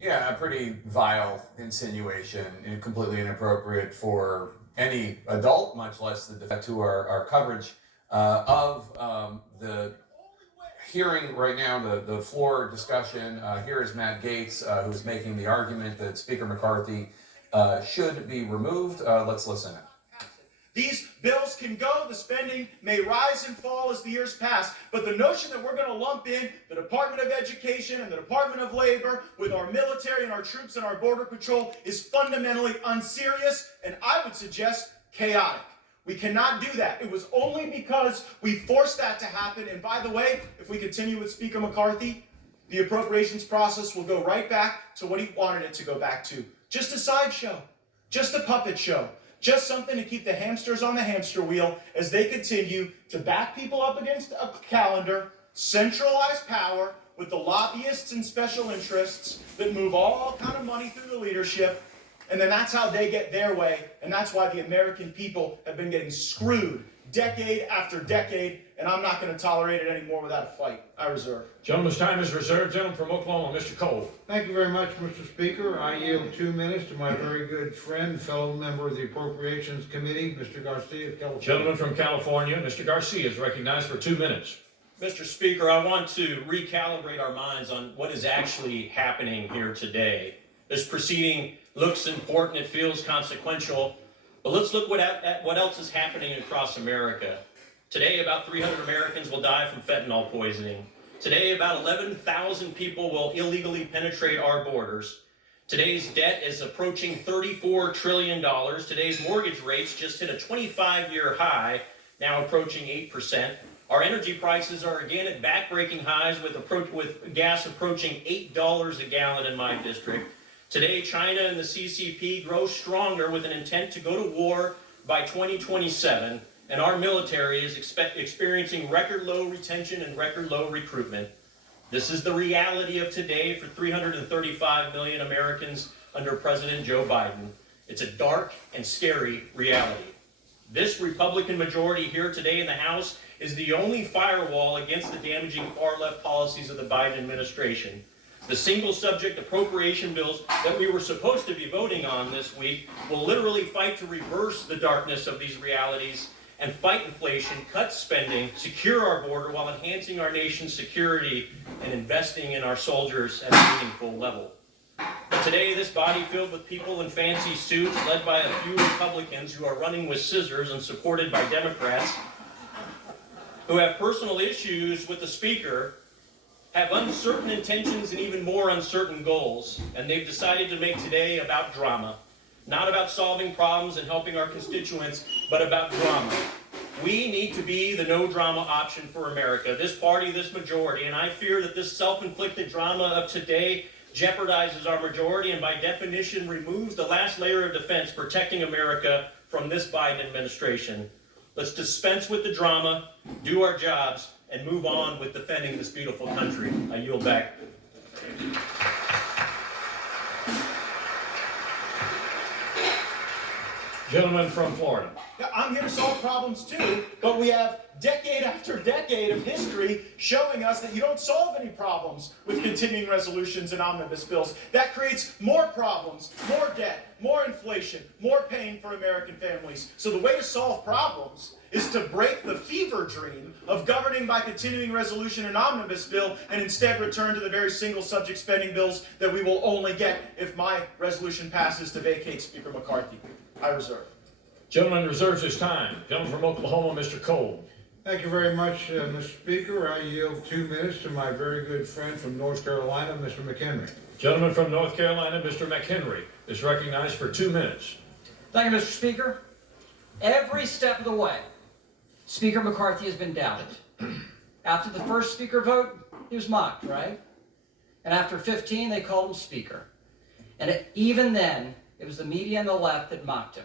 Yeah, a pretty vile insinuation and completely inappropriate for any adult, much less the defense to our coverage of the hearing right now, the floor discussion. Here is Matt Gaetz, who's making the argument that Speaker McCarthy should be removed. Let's listen in. These bills can go, the spending may rise and fall as the years pass, but the notion that we're going to lump in the Department of Education and the Department of Labor with our military and our troops and our Border Patrol is fundamentally unserious, and I would suggest chaotic. We cannot do that. It was only because we forced that to happen, and by the way, if we continue with Speaker McCarthy, the appropriations process will go right back to what he wanted it to go back to. Just a sideshow, just a puppet show. Just something to keep the hamsters on the hamster wheel as they continue to back people up against a calendar, centralize power with the lobbyists and special interests that move all kind of money through the leadership, and then that's how they get their way, and that's why the American people have been getting screwed decade after decade, and I'm not going to tolerate it anymore without a fight. I reserve. Gentleman's time is reserved. Gentleman from Oklahoma, Mr. Cole. Thank you very much, Mr. Speaker. I yield 2 minutes to my very good friend, fellow member of the Appropriations Committee, Mr. Garcia of California. Gentleman from California, Mr. Garcia is recognized for 2 minutes. Mr. Speaker, I want to recalibrate our minds on what is actually happening here today. This proceeding looks important, it feels consequential, but let's look at what else is happening across America. Today, about 300 Americans will die from fentanyl poisoning. Today, about 11,000 people will illegally penetrate our borders. Today's debt is approaching $34 trillion. Today's mortgage rates just hit a 25-year high, now approaching 8%. Our energy prices are again at back-breaking highs with gas approaching $8 a gallon in my district. Today, China and the CCP grow stronger with an intent to go to war by 2027, and our military is experiencing record low retention and record low recruitment. This is the reality of today for 335 million Americans under President Joe Biden. It's a dark and scary reality. This Republican majority here today in the House is the only firewall against the damaging far-left policies of the Biden administration. The single-subject appropriation bills that we were supposed to be voting on this week will literally fight to reverse the darkness of these realities and fight inflation, cut spending, secure our border while enhancing our nation's security and investing in our soldiers at a meaningful level. But today, this body filled with people in fancy suits, led by a few Republicans who are running with scissors and supported by Democrats, who have personal issues with the Speaker, have uncertain intentions and even more uncertain goals, and they've decided to make today about drama. Not about solving problems and helping our constituents, but about drama. We need to be the no-drama option for America, this party, this majority, and I fear that this self-inflicted drama of today jeopardizes our majority and by definition removes the last layer of defense protecting America from this Biden administration. Let's dispense with the drama, do our jobs, and move on with defending this beautiful country. I yield back. Gentleman from Florida. Now, I'm here to solve problems too, but we have decade after decade of history showing us that you don't solve any problems with continuing resolutions and omnibus bills. That creates more problems, more debt, more inflation, more pain for American families. So the way to solve problems is to break the fever dream of governing by continuing resolution and omnibus bill and instead return to the very single subject spending bills that we will only get if my resolution passes to vacate Speaker McCarthy. I reserve. Gentleman reserves his time. Gentleman from Oklahoma, Mr. Cole. Thank you very much, Mr. Speaker. I yield 2 minutes to my very good friend from North Carolina, Mr. McHenry. Gentleman from North Carolina, Mr. McHenry, is recognized for 2 minutes. Thank you, Mr. Speaker. Every step of the way, Speaker McCarthy has been doubted. After the first Speaker vote, he was mocked, right? And after 15, they called him Speaker. And even then, it was the media and the left that mocked him.